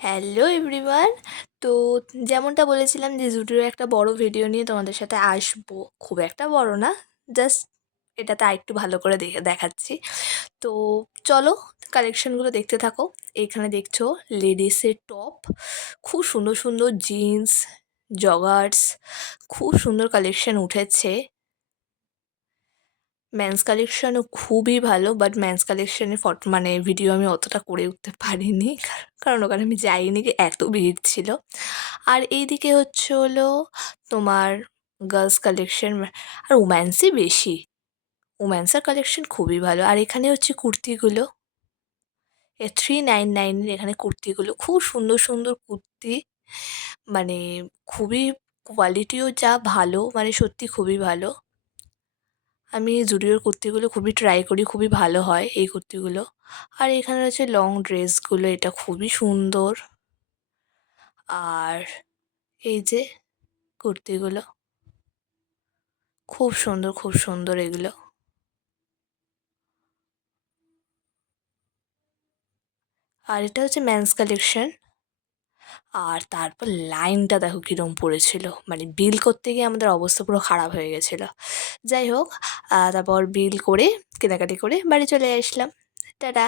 Hello everyone. তো যেমনটা বলেছিলাম যে জুডিওর একটা বড় ভিডিও নিয়ে তোমাদের সাথে আসবো। খুব একটা বড় না, জাস্ট এটাতে আরেকটু ভালো করে দেখাচ্ছি। তো চলো কালেকশনগুলো দেখতে থাকো। এইখানে দেখছো লেডিসের টপ, খুব সুন্দর সুন্দর জিন্স, জগার্স, খুব সুন্দর কালেকশন উঠেছে। মেন্স কালেকশনও খুবই ভালো, বাট মেন্স কালেকশনের মানে ভিডিও আমি অতটা করে উঠতে পারিনি, কারণ ওখানে আমি যাইনি, এত ভিড় ছিল। আর এইদিকে হলো তোমার গার্লস কালেকশন, আর উম্যান্সই বেশি। উম্যান্সের কালেকশন খুবই ভালো। আর এখানে হচ্ছে কুর্তিগুলো, 399 এখানে কুর্তিগুলো খুব সুন্দর সুন্দর কুর্তি, মানে খুবই কোয়ালিটিও যা ভালো, মানে সত্যি খুবই ভালো। আমি জুডিওর কুর্তিগুলো খুবই ট্রাই করি, খুবই ভালো হয় এই কুর্তিগুলো। আর এখানে রয়েছে লং ড্রেসগুলো, এটা খুবই সুন্দর। আর এই যে কুর্তিগুলো খুব সুন্দর, খুব সুন্দর এগুলো। আর এটা হচ্ছে মেন্স কালেকশন। আর তারপর লাইনটা দেখো কীরকম পড়েছিল, মানে বিল করতে গিয়ে আমাদের অবস্থা পুরো খারাপ হয়ে গেছিলো। যাই হোক, তারপর বিল করে কেনাকাটি করে বাড়ি চলে আসলাম। টাটা।